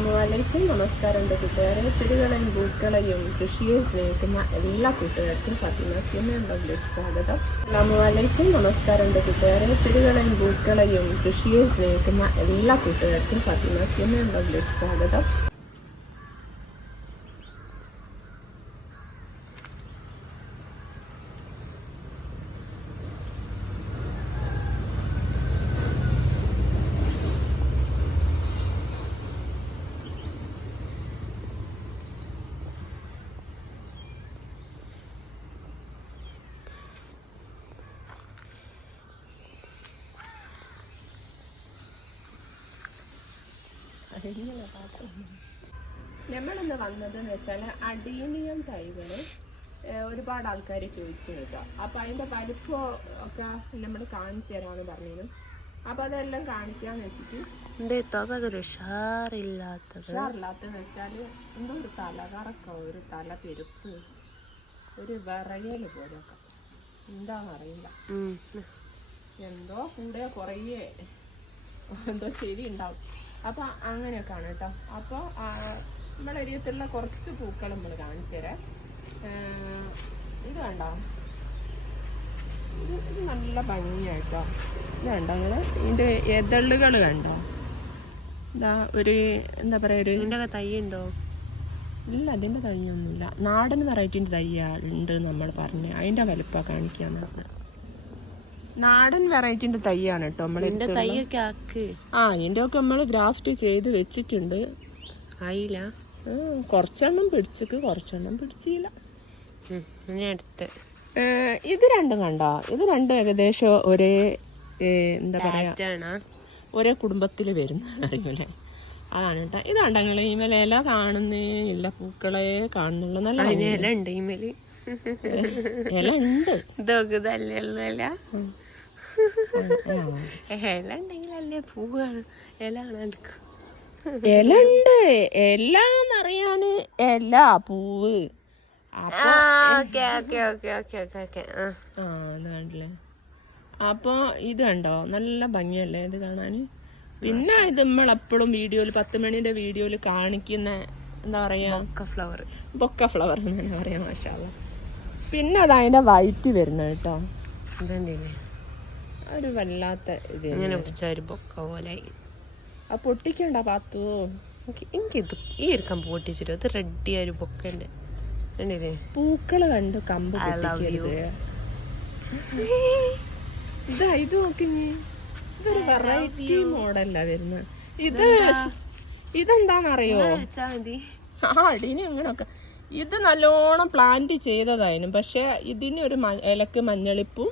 അസ്സലാമലൈക്കും. നമസ്കാരം കൂട്ടുകാരെ. ചെടികളെയും പൂക്കളെയും കൃഷിയെ സ്നേഹിക്കുന്ന എല്ലാ കൂട്ടുകാർക്കും ഫാത്തിമാസ് വ്ലോഗിലേക്ക് സ്വാഗതം. അസ്സലാമലൈക്കും. നമസ്കാരം കൂട്ടുകാരെ. ചെടികളെയും പൂക്കളെയും കൃഷിയെ സ്നേഹിക്കുന്ന എല്ലാ കൂട്ടുകാർക്കും ഫാത്തിമാസ് വ്ലോഗിലേക്ക് സ്വാഗതം. നമ്മളിന്ന് വന്നതെന്ന് വെച്ചാൽ അഡീനിയം തൈകൾ ഒരുപാട് ആൾക്കാർ ചോദിച്ചു കേട്ടോ. അപ്പം അതിൻ്റെ വലിപ്പം ഒക്കെ നമ്മൾ കാണിച്ചു തരാമെന്ന് പറഞ്ഞിരുന്നു. അപ്പം അതെല്ലാം കാണിക്കാന്ന് വെച്ചിട്ട് ഉഷാറില്ലാത്തതെന്ന് വെച്ചാൽ എന്തോ ഒരു തലകറക്കോ ഒരു തല പെരുപ്പ് ഒരു വിറയൽ പോലൊക്കെ എന്താണെന്നറിയില്ല. എന്തോ കൂടെ കുറേ എന്തോ ചെവി ഉണ്ടാവും. അപ്പോൾ അങ്ങനെയൊക്കെയാണ് കേട്ടോ. അപ്പോൾ നമ്മുടെ ഏരിയത്തിലുള്ള കുറച്ച് പൂക്കൾ നമ്മൾ കാണിച്ചു തരാം. ഇത് കണ്ടോ, ഇത് നല്ല ഭംഗിയായിട്ടോ. ഇത് കണ്ടോ നിങ്ങൾ, ഇതിൻ്റെ എതളുകൾ കണ്ടോ? ഇതാ ഒരു എന്താ പറയുക, ഒരു ഇതിൻ്റെ തൈ ഉണ്ടോ? ഇല്ല, അതിൻ്റെ തൈയൊന്നുമില്ല. നാടൻ വെറൈറ്റീൻ്റെ തൈയുണ്ട് നമ്മൾ പറഞ്ഞ്. അതിൻ്റെ വലുപ്പം കാണിക്കാൻ പറഞ്ഞത് നാടൻ വെറൈറ്റിന്റെ തൈയാണ് കേട്ടോ. ഇതിന്റെ ഒക്കെ നമ്മൾ ഗ്രാഫ്റ്റ് ചെയ്ത് വെച്ചിട്ടുണ്ട്. ആയില്ല, കുറച്ചെണ്ണം പിടിച്ചിട്ട് കുറച്ചെണ്ണം പിടിച്ചില്ല. ഇത് രണ്ടും കണ്ടോ? ഇത് രണ്ടും ഏകദേശം ഒരേ എന്താ പറയാ, ഒരേ കുടുംബത്തിൽ വരുന്ന അറിയൂലേ, അതാണ് കേട്ടോ. ഇത് കണ്ടങ്ങൾ ഈമേൽ ഇല കാണുന്നേ ഇല്ല, പൂക്കളെ കാണുന്നുള്ളൂ. നല്ല ഇല ഉണ്ട്, ഈമേല് ഇല ഉണ്ട്. ഇല ഉണ്ടെങ്കിലല്ലേ പൂവാണ്. ഇലുണ്ട്, എല്ലാന്നറിയാന് എല്ലാ പൂവ്. കണ്ടില്ലേ? അപ്പൊ ഇത് കണ്ടോ, നല്ല ഭംഗിയല്ലേ ഇത് കാണാന്. പിന്നെ ഇത് നമ്മളെപ്പോഴും വീഡിയോയില് 10 മണിന്റെ വീഡിയോയില് കാണിക്കുന്ന എന്താ പറയാ, ബൊക്ക ഫ്ലവർ എന്നാണ് പറയാ. മാഷാ അല്ലാഹ്. പിന്നെ അത് അതിന്റെ വൈറ്റ് വരുന്ന കേട്ടോ. ഒരു വല്ലാത്ത ഇത് ആ പൊട്ടിക്കണ്ട പാത്തു. എനിക്കിത് ഈ ഒരു കമ്പ് പൊട്ടിച്ചിട്ട് അത് റെഡി ആയൊരു ബൊക്കല്ലേ. പൂക്കള് കണ്ട് കമ്പ് പൊട്ടിക്കരുത്. ഇത് നോക്കിഞ്ഞി, ഇതൊരു വെറൈറ്റി മോഡലാ വരുന്നത്. ഇതെന്താന്നറിയോ? അടീനി അങ്ങനൊക്കെ ഇത് നല്ലോണം പ്ലാന്റ് ചെയ്തതായിരുന്നു. പക്ഷെ ഇതിന് ഒരു ഇലക്ക് മഞ്ഞളിപ്പും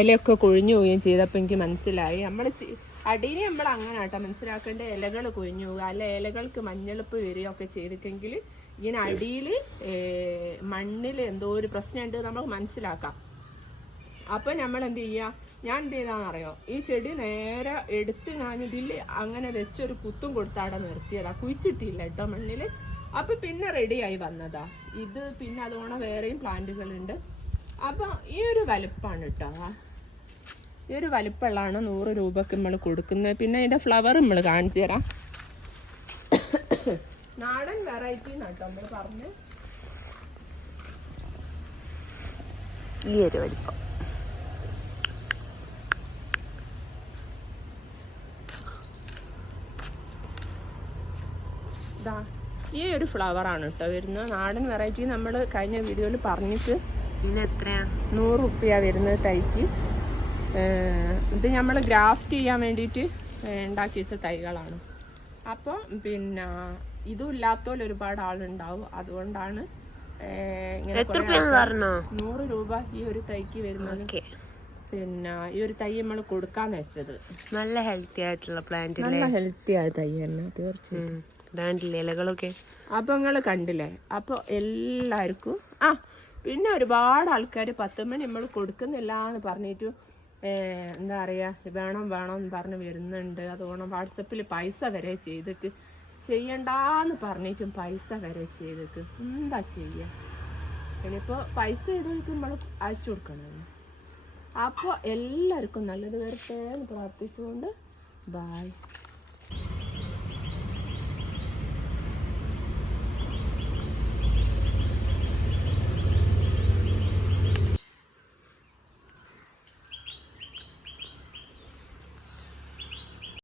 ഇലയൊക്കെ കൊഴിഞ്ഞു പോവുകയും ചെയ്തപ്പോൾ എനിക്ക് മനസ്സിലായി, നമ്മൾ അടീനെ നമ്മൾ അങ്ങനെ കേട്ടോ മനസ്സിലാക്കേണ്ട. ഇലകൾ കൊഴിഞ്ഞു പോവുക, അല്ല ഇലകൾക്ക് മഞ്ഞളിപ്പ് വരികയൊക്കെ ചെയ്തിട്ടെങ്കിൽ ഇങ്ങനെ അടിയിൽ മണ്ണിൽ എന്തോ ഒരു പ്രശ്നമുണ്ട് നമുക്ക് മനസ്സിലാക്കാം. അപ്പം നമ്മൾ എന്ത് ചെയ്യുക, ഞാൻ എന്ത് ചെയ്താണെന്നറിയോ, ഈ ചെടി നേരെ എടുത്ത് ഞാനിതിൽ അങ്ങനെ വെച്ചൊരു കുത്തും കൊടുത്താടെ നിർത്തിയതാ, കുഴിച്ചിട്ടില്ല കേട്ടോ മണ്ണിൽ. അപ്പം പിന്നെ റെഡിയായി വന്നതാ ഇത്. പിന്നെ അതോണം വേറെയും പ്ലാന്റുകളുണ്ട്. അപ്പം ഈ ഒരു വലുപ്പമാണ് കേട്ടോ. ഈ ഒരു വലുപ്പമുള്ളതാണ് 100 രൂപക്ക് നമ്മൾ കൊടുക്കുന്നത്. പിന്നെ അതിൻ്റെ ഫ്ലവർ നമ്മൾ കാണിച്ചു തരാം. നാടൻ വെറൈറ്റി കേട്ടോ നമ്മൾ പറഞ്ഞ്. ഈ ഒരു വലിപ്പം ഇതാ ഈ ഒരു ഫ്ലവറാണ് കേട്ടോ വരുന്നത്. നാടൻ വെറൈറ്റി നമ്മൾ കഴിഞ്ഞ വീഡിയോയിൽ പറഞ്ഞിട്ട്. പിന്നെ എത്രയാ? 100 റുപ്യ വരുന്നത് തൈക്ക്. ഇത് നമ്മൾ ഗ്രാഫ്റ്റ് ചെയ്യാൻ വേണ്ടിയിട്ട് ഉണ്ടാക്കി വെച്ച തൈകളാണ്. അപ്പോൾ പിന്നെ ഇതും ഇല്ലാത്തോലും ഒരുപാട് ആളുണ്ടാവും. അതുകൊണ്ടാണ് 100 രൂപ ഈ ഒരു തൈക്ക് വരുന്നത്. പിന്നെ ഈ ഒരു തൈ നമ്മൾ കൊടുക്കാന്ന് വെച്ചത്. നല്ല ഹെൽത്തി ആയിട്ടുള്ള പ്ലാന്റ്, നല്ല ഹെൽത്തി ആയ തൈ തന്നെ തീർച്ചയായും. ഇലകളൊക്കെ അപ്പോൾ നിങ്ങൾ കണ്ടില്ലേ. അപ്പോൾ എല്ലാവർക്കും പിന്നെ ഒരുപാട് ആൾക്കാർ 10 മണി നമ്മൾ കൊടുക്കുന്നില്ല എന്ന് പറഞ്ഞിട്ട് എന്താ പറയുക, വേണം എന്ന് പറഞ്ഞ് വരുന്നുണ്ട്. അതുകൊണ്ട് വാട്സപ്പിൽ പൈസ വരെ ചെയ്യണ്ടെന്ന് പറഞ്ഞിട്ടും പൈസ വരെ ചെയ്തേക്ക്. എന്താ ചെയ്യുക, ഇനിയിപ്പോൾ പൈസ ചെയ്തേക്ക് നമ്മൾ അയച്ചു കൊടുക്കണം. അപ്പോൾ എല്ലാവർക്കും നല്ലത് വരട്ടെ എന്ന് പ്രാർത്ഥിച്ചുകൊണ്ട് ബായ്.